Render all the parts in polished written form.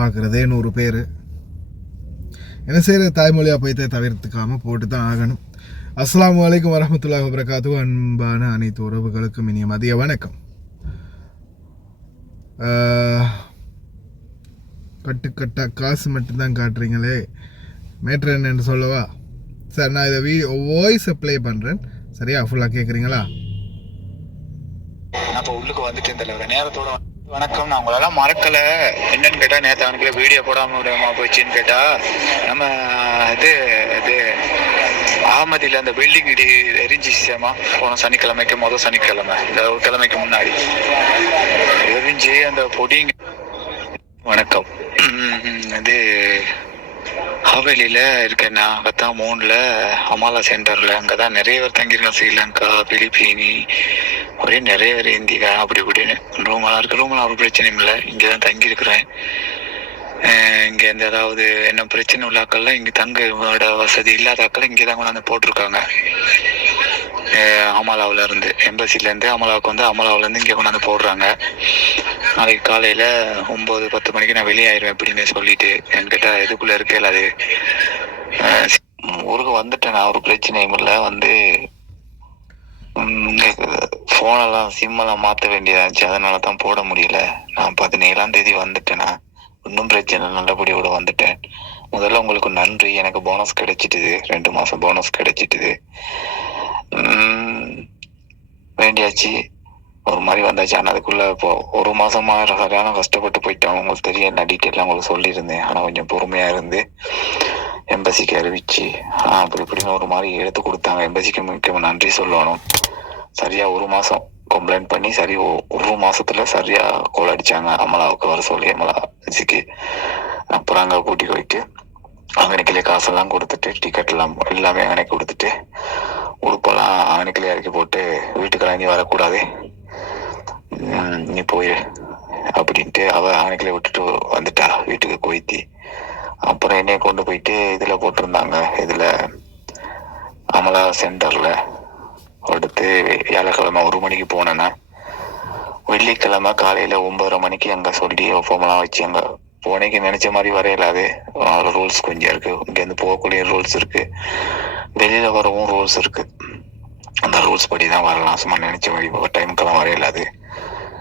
பார்க்குறதே 100 பேர். என்ன செய்கிற, தாய்மொழி அப்பயத்தை தவிர்த்துக்காமல் போட்டு தான் ஆகணும். அஸ்ஸலாமு அலைக்கும் வரஹ்மத்துல்லாஹி வபரகாத்துஹு. அன்பான அனைத்து உறவுகளுக்கும் இனிய மதிய வணக்கம். கட்டுக்கட்டாக காசு மட்டும்தான் காட்டுறீங்களே, மேட்ரு என்னன்னு சொல்லவா? சார், நான் இதை வாய்ஸை ப்ளே பண்ணுறேன், சரியா? ஃபுல்லாக கேட்குறீங்களா? அப்போ உள்ளுக்கு வந்துட்டு இந்த நேரத்தோட வணக்கம். நான் உங்களெல்லாம் மறக்கலை. என்னன்னு கேட்டால், நேற்று அவனுக்குள்ள வீடியோ போடாமல் விடாமல் போச்சுன்னு கேட்டால், நம்ம இது அகமதியில் அந்த பில்டிங் எரிஞ்சிச்சேமா போன சனிக்கிழமைக்கு, முதல் சனிக்கிழமை, இந்த ஒரு கிழமைக்கு முன்னாடி எரிஞ்சு அந்த பொடிங்க. வணக்கம். இது ஹாவேலியில் இருக்கேன்னா, அங்கத்தான் 3ல் அமாலா சென்டரில், அங்கே தான் நிறைய பேர் தங்கியிருக்கேன். ஸ்ரீலங்கா, பிலிப்பீனி, ஒரே நிறைய பேர் இந்தியா, அப்படி இப்படின்னு ரூமெல்லாம் இருக்குது. ரூமெல்லாம் ஒரு பிரச்சனையும் இல்லை. இங்கே தான் தங்கியிருக்கிறேன். இங்கே எந்த ஏதாவது என்ன பிரச்சனை உள்ளாக்கள்லாம் இங்கே தங்க வசதி இல்லாதாக்கள் இங்கே தான் கொண்டாந்து போட்டிருக்காங்க. அமலாவில் இருந்து, எம்பசிலேருந்து அமலாவுக்கு வந்து, அமலாவிலேருந்து இங்கே கொண்டாந்து போடுறாங்க. நாளைக்கு காலையில் 9-10 மணிக்கு நான் வெளியாயிருவேன் அப்படின்னு சொல்லிட்டு என்கிட்ட இதுக்குள்ளே இருக்கல. அது ஊருக்கு வந்துட்டேன். நான் ஒரு பிரச்சனையும் இல்லை. வந்து ஃபோனெல்லாம் சிம்மெல்லாம் மாற்ற வேண்டியதாச்சு, அதனால தான் போட முடியல. நான் 17ஆம் தேதி வந்துட்டேன்னா, இன்னும் பிரச்சனை, நல்லபடியோடு வந்துட்டேன். முதல்ல உங்களுக்கு நன்றி. எனக்கு போனஸ் கிடைச்சிட்டுது, 2 மாதம் போனஸ் கிடைச்சிட்டுது. வேண்டியாச்சு, ஒரு மாதிரி வந்தாச்சு. ஆனால் அதுக்குள்ளே இப்போ 1 மாதமா சரியான கஷ்டப்பட்டு போயிட்டேன். உங்களுக்கு தெரியும், என்ன டீட்டெயிலாம் உங்களுக்கு சொல்லியிருந்தேன். ஆனால் கொஞ்சம் பொறுமையாக இருந்து எம்பசிக்கு அறிவிச்சு அப்படி இப்படின்னு ஒரு மாதிரி எடுத்து கொடுத்தாங்க. எம்பசிக்கு முக்கியமாக நன்றி சொல்லணும். சரியாக 1 மாதம் கம்ப்ளைண்ட் பண்ணி, சரி 1 மாதத்துல சரியாக கோல் அடித்தாங்க. அமலாவுக்கு வர சொல்லி எம்பசிக்கு. அப்புறம் அங்கே கூட்டி போயிட்டு அங்கனைக்கிலே காசெல்லாம் கொடுத்துட்டு, டிக்கெட் எல்லாம் எல்லாமே அங்கனே கொடுத்துட்டு, உடுப்பெல்லாம் அங்கனைக்கிலே இறக்கி போட்டு, வீட்டுக்கெல்லாம் நீ வரக்கூடாது, நீ போயிரு அப்படின்ட்டு அங்கனைக்கிலே விட்டுட்டு வந்துட்டா வீட்டுக்கு கொய்த்தி. அப்புறம் என்னைய கொண்டு போயிட்டு இதில் போட்டிருந்தாங்க, இதில் அமலா சென்டரில். அடுத்து வியாழக்கிழமை 1 மணிக்கு போனேன்னா, வெள்ளிக்கிழமை காலையில் 9:30 மணிக்கு அங்கே சொல்லி ஒப்பமெல்லாம் வச்சு அங்கே போனேக்கு நினச்ச மாதிரி வரையலாது. ரூல்ஸ் கொஞ்சம் இருக்குது. இங்கேருந்து போகக்கூடிய ரூல்ஸ் இருக்குது, வெளியில் வரவும் ரூல்ஸ் இருக்குது. அந்த ரூல்ஸ் படி தான் வரலாம். சும்மா நினச்ச மாதிரி டைமுக்கெல்லாம் வரையலாது.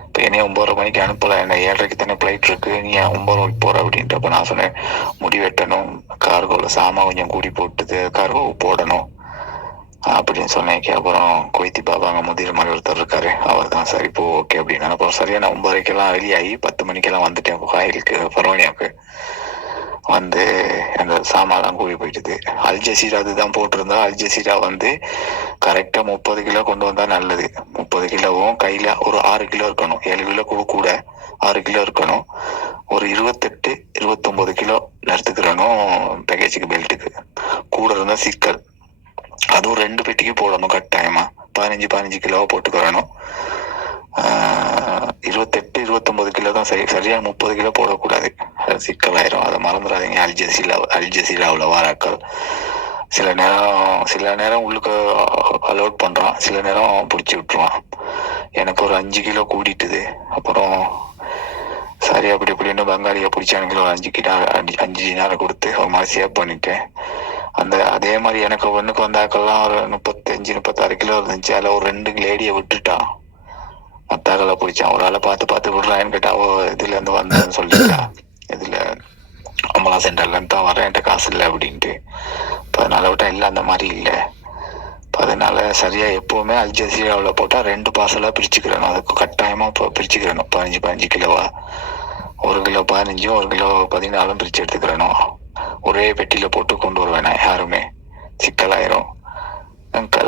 இப்போ என்னைய 9:30 மணிக்கு அனுப்பலை. என்ன 7:30 தானே ஃப்ளைட் இருக்குது, நீ 9:00 மணிக்கு போகிற அப்படின்ட்டு. அப்போ நான் சொன்னேன், முடி வெட்டணும், கார்கோவில் சாமான் கொஞ்சம் கூடி போட்டுது, கார்கோ போடணும் அப்படின்னு சொன்னேன். அப்புறம் கொய்த்தி பாபா அங்கே முதிர் மாதிரி ஒருத்தர் இருக்காரு, அவர் தான் சரி போ ஓகே அப்படின்னு. அப்புறம் சரியாக நான் 9:30 வெளியாகி 10 மணிக்கெல்லாம் வந்துட்டேன் கோயிலுக்கு, பரவானியாவுக்கு வந்து. அந்த சாமான்லாம் கூடி போயிட்டுது. அல்ஜசீரா அதுதான் போட்டிருந்தா. அல்ஜசீரா வந்து கரெக்டாக 30 கிலோ கொண்டு வந்தால் நல்லது. 30 கிலோவும் கையில் ஒரு 6 கிலோ இருக்கணும். 7 கிலோ கூட 6 கிலோ இருக்கணும். ஒரு 28-29 கிலோ எடுத்துக்கிறணும் பேக்கேஜுக்கு, பெல்ட்டுக்கு. கூட இருந்தால் சிக்கல். அதுவும் 2 பெட்டிக்கு போடணும் கட்டாயமா. 15 கிலோவை போட்டுக்கிறணும். 28-29 கிலோ தான் சரி. சரியாக 30 கிலோ போடக்கூடாது, அது சிக்கலாயிரும். அதை மறந்துடாதீங்க. அல்ஜசீராவில் வாராக்கள் சில நேரம் உள்ளுக்கு அலோட் பண்ணுறான், சில நேரம் பிடிச்சி விட்டுருவான். எனக்கு ஒரு 5 கிலோ கூடிட்டுது. அப்புறம் சரி அப்படி இப்படின்னு பங்காளியை பிடிச்சி எனக்கு ஒரு 5 டினாரை கொடுத்து ஒரு மாதிரி சேவ் பண்ணிட்டேன். அதே மாதிரி எனக்கு ஒன்றுக்கு வந்தாக்கெல்லாம் ஒரு 35-36 கிலோ இருந்துச்சு. அதில் ஒரு 2 லேடியை விட்டுட்டான். மத்தாக்களை பிடிச்சான். ஒரு ஆளை பார்த்து விடுறான்னு கேட்டா, இதுலேருந்து வந்தேன்னு சொல்லிட்டா, இதில் அமலா சென்டர்லேருந்து தான் வரேன், என்கிட்ட காசு இல்லை அப்படின்ட்டு. இப்போ அதனால விட்டா இல்லை, அந்த மாதிரி இல்லை. இப்போ அதனால சரியாக எப்போவுமே அல்ஜசீராவில் போட்டால் 2 பார்சலாக பிரிச்சுக்கிறணும். அதுக்கு கட்டாயமாக இப்போ பிரிச்சுக்கிறணும். 15 கிலோவா, 1 கிலோ 15, 1 கிலோ 14 பிரித்து எடுத்துக்கிறணும். ஒரே பெட்டியில் போட்டு கொண்டு வருவேன் நான், யாருமே சிக்கலாயிரும்.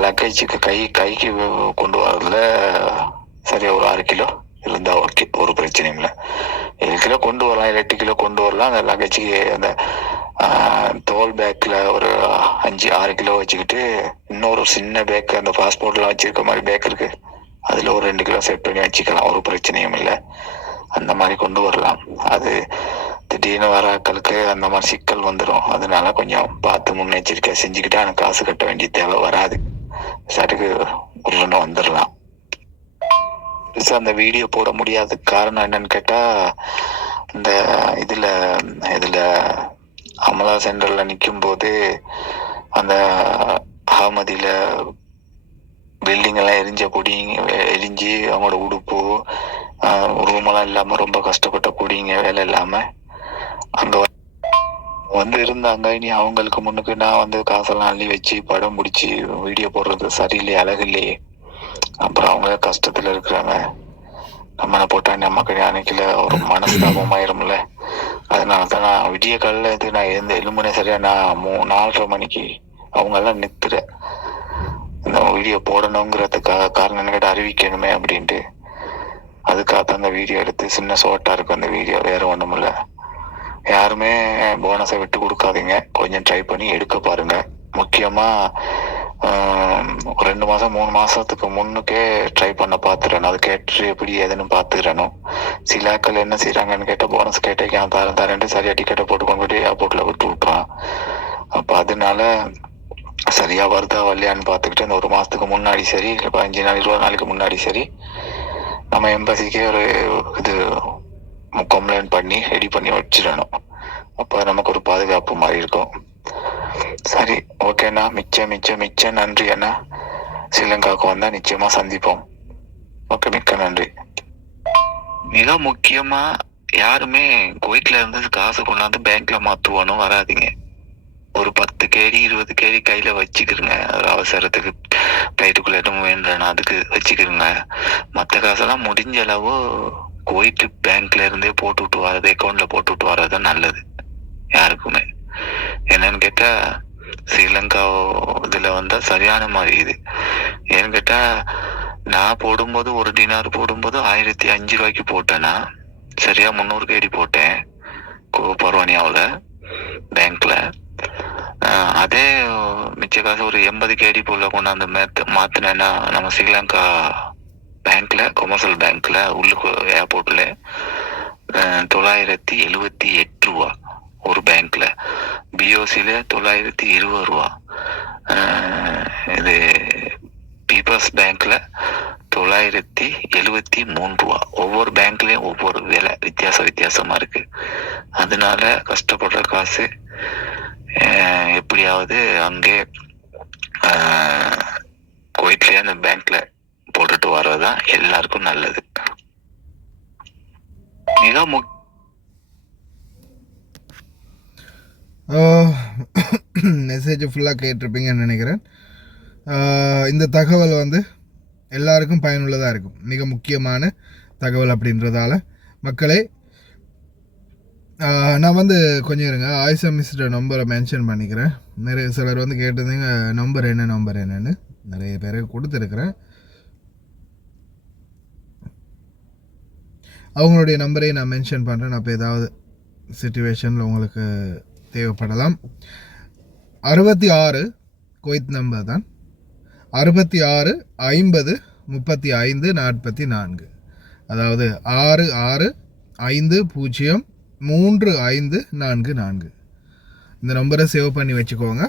லக்கேஜுக்கு கைக்கு கொண்டு வரதுல சரியா ஒரு 6 கிலோ இருந்தால் ஓகே, ஒரு பிரச்சனையும் இல்லை. 7 கிலோ கொண்டு வரலாம், 8 கிலோ கொண்டு வரலாம். அந்த லக்கேஜுக்கு அந்த தோல் பேக்கில் ஒரு 5-6 கிலோ வச்சுக்கிட்டு, இன்னொரு சின்ன பேக், அந்த பாஸ்போர்ட்லாம் வச்சுருக்க மாதிரி பேக் இருக்குது, அதில் ஒரு 2 கிலோ செட் பண்ணி வச்சுக்கலாம், ஒரு பிரச்சனையும் இல்லை. அந்த மாதிரி கொண்டு வரலாம். அது திடீர்னு வர ஆட்களுக்கு அந்த மாதிரி சிக்கல் வந்துடும். அதனால கொஞ்சம் பார்த்து முன்னெச்சரிக்கை செஞ்சுக்கிட்டா எனக்கு காசு கட்ட வேண்டிய தேவை வராது. சட்டுக்கு உருன்னு வந்துடலாம். அந்த வீடியோ போட முடியாத காரணம் என்னன்னு கேட்டால், இந்த இதில் அமலா சென்டரில் நிற்கும் போது அந்த அகமதியில் பில்டிங் எல்லாம் எரிஞ்சு அவங்களோட உடுப்பு ரூமெல்லாம் இல்லாமல் ரொம்ப கஷ்டப்பட்ட குடிங்க வேலை இல்லாமல் அங்கே இருந்தாங்க. இனி அவங்களுக்கு முன்னுக்கு நான் காசெல்லாம் அள்ளி வச்சு படம் பிடிச்சி வீடியோ போடுறது சரியில்லையே, அழகில்லையே. அப்புறம் அவங்க கஷ்டத்தில் இருக்கிறாங்க, நம்மளை போட்டா நமக்கு அன்னைக்குல ஒரு மனஸ்தாபமாயிரும்ல. அதனால தான் நான் விடிய காலில் நான் எலும்புனே சரியா நான் 4:30 மணிக்கு அவங்கெல்லாம் நிற்கிறேன். இந்த வீடியோ போடணுங்கிறதுக்காக காரணம் என்ன கேட்டால் அறிவிக்கணுமே அப்படின்ட்டு. அதுக்காக தான் அந்த வீடியோ எடுத்து சின்ன ஷார்ட்டாக இருக்கும் அந்த வீடியோ, வேற ஒன்றும் இல்லை. யாருமே போனஸை விட்டு கொடுக்காதீங்க, கொஞ்சம் ட்ரை பண்ணி எடுக்க பாருங்க. முக்கியமாக 2 மாதம் 3 மாதத்துக்கு முன்னுக்கே ட்ரை பண்ண பார்த்துறணும். அது கேட்டு எப்படி ஏதுன்னு பார்த்துக்கிறணும். சில ஆட்கள் என்ன செய்கிறாங்கன்னு கேட்டால் போனஸ் கேட்டே தரேன்ட்டு சரியாக டிக்கெட்டை போட்டு கொண்டு போய் ஏர்போர்ட்டில் விட்டு விட்றான். அப்போ அதனால சரியாக வருதா வரலையான்னு பார்த்துக்கிட்டு இந்த 1 மாதத்துக்கு முன்னாடி சரி, இல்லை 15 நாள் 20 நாளைக்கு முன்னாடி சரி, நம்ம எம்பசிக்கே ஒரு கம்ப்ளைண்ட் பண்ணி ரெடி பண்ணி வச்சிடணும். அப்போ நமக்கு ஒரு பாதுகாப்பு மாதிரி இருக்கும். சரி, ஓகேண்ணா. மிச்சம் நன்றி அண்ணா. ஸ்ரீலங்காவுக்கு வந்தால் நிச்சயமாக சந்திப்போம். ஓகே, மிக்க நன்றி. மிக முக்கியமா யாருமே குவைட்ல இருந்து காசு கொண்டாந்து பேங்க்ல மாத்துவானும் வராதிங்க. ஒரு 10 கேடி 20 கேடி கையில வச்சுக்கிறங்க. ஒரு அவசரத்துக்கு பிளைட்டுக்குள்ள எதுவும் வேண்டானா அதுக்கு வச்சுக்கிறங்க. மற்ற காசெல்லாம் முடிஞ்ச அளவு குவைட் பேங்க்ல இருந்தே போட்டு விட்டு வர்றது, அக்கௌண்ட்ல போட்டு விட்டு வர்றது நல்லது யாருக்குமே. என்னன்னு கேட்டா ஸ்ரீலங்கா இதுல வந்தா சரியான மாதிரி இது. ஏன்னு கேட்டா நான் போடும்போது ஒரு டினார் போடும்போது 1005 ரூபாய்க்கு போட்டேன்னா சரியா 300 கேடி போட்டேன் பர்வானியாவில் பேங்க்ல. அதே மிச்ச காசு ஒரு 80 கேடி போல கொண்டாந்து மாத்தினேன்னா நம்ம ஸ்ரீலங்கா பேங்க்ல, கொமர்ஷியல் பேங்க்ல உள்ளுக்கு ஏர்போர்ட்ல 978 ரூபா ஒரு பேங்க்ல, பிஓசில 920 ரூபா, இது பீப்பிள்ஸ் பேங்க்ல 973 ரூபா. ஒவ்வொரு பேங்க்லயும் ஒவ்வொரு விலை வித்தியாசமா இருக்கு. அதனால கஷ்டப்படுற காசு எப்படியாவது அங்கே குவைட்லயே அந்த பேங்க்ல போட்டுட்டு வர்றதுதான் எல்லாருக்கும் நல்லது. மிக மெசேஜ் ஃபுல்லாக கேட்டிருப்பீங்கன்னு நினைக்கிறேன். இந்த தகவல் எல்லாருக்கும் பயனுள்ளதாக இருக்கும். மிக முக்கியமான தகவல் அப்படின்றதால மக்களே, நான் கொஞ்சம் இருங்க, ஆயிஷா மிஸ்ட நம்பரை மென்ஷன் பண்ணிக்கிறேன். நிறைய சிலர் கேட்டிருந்தீங்க நம்பர் என்னன்னு. நிறைய பேருக்கு கொடுத்துருக்குறேன். அவங்களுடைய நம்பரையும் நான் மென்ஷன் பண்ணுறேன். அப்போ ஏதாவது சிச்சுவேஷனில் உங்களுக்கு தேவைப்படலாம். 66 குவைத் நம்பர் தான், 66 50 35 44. அதாவது 66503544. இந்த நம்பரை சேவ் பண்ணி வச்சுக்கோங்க.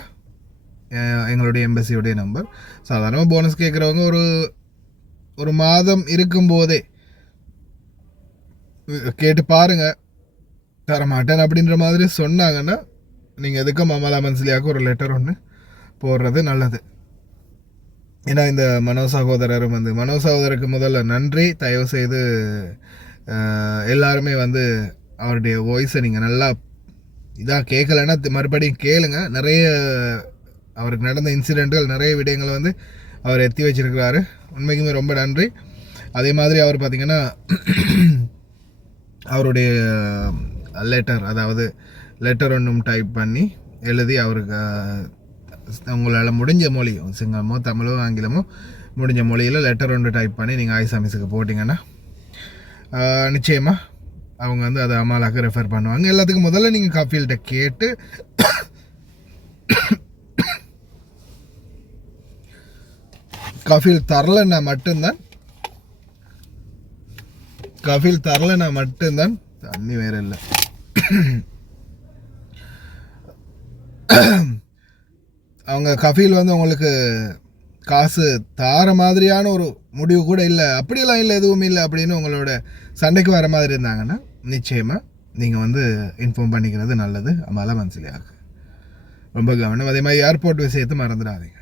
எங்களுடைய எம்பசியோடைய நம்பர். சாதாரணமாக போனஸ் கேட்குறவங்க ஒரு மாதம் இருக்கும்போதே கேட்டு பாருங்க. தரமாட்டேன் அப்படின்ற மாதிரி சொன்னாங்கன்னா நீங்கள் எதுக்கும் அமலா மன்சிலியாவுக்கு ஒரு லெட்டர் ஒன்று போடுறது நல்லது. ஏன்னா இந்த மனோ சகோதரருக்கு முதல்ல நன்றி. தயவு செய்து எல்லாருமே அவருடைய வாய்ஸை நீங்கள் நல்லா இதாக கேட்கலைன்னா மறுபடியும் கேளுங்க. நிறைய அவருக்கு நடந்த இன்சிடெண்ட்கள், நிறைய விடயங்களை அவர் எத்தி வச்சிருக்கிறாரு. உண்மைக்குமே ரொம்ப நன்றி. அதே மாதிரி அவர் பார்த்திங்கன்னா அவருடைய லெட்டர் ஒன்றும் டைப் பண்ணி எழுதி அவருக்கு உங்களால் முடிஞ்ச மொழி, சிங்களமோ தமிழோ ஆங்கிலமோ முடிஞ்ச மொழியில் லெட்டர் ஒன்று டைப் பண்ணி நீங்கள் ஆயிஷா மிஸ்ஸுக்கு போட்டிங்கன்னா நிச்சயமாக அவங்க அதை அமாலாக்கு ரெஃபர் பண்ணுவாங்க. எல்லாத்துக்கும் முதல்ல நீங்கள் கஃபீல்கிட்ட கேட்டு கஃபீல் தரலைன்னா மட்டும்தான் தண்ணி வேற இல்லை. அவங்க கஃபீல் உங்களுக்கு காசு தார மாதிரியான ஒரு முடிவு கூட இல்லை, அப்படியெல்லாம் இல்லை, எதுவும் இல்லை அப்படின்னு உங்களோட சண்டைக்கு வர மாதிரி இருந்தாங்கன்னா நிச்சயமாக நீங்கள் வந்து இன்ஃபார்ம் பண்ணிக்கிறது நல்லது. மழை மனசிலையாக ரொம்ப கவனம். அதே மாதிரி ஏர்போர்ட் விஷயத்தை மறந்துடாதீங்க.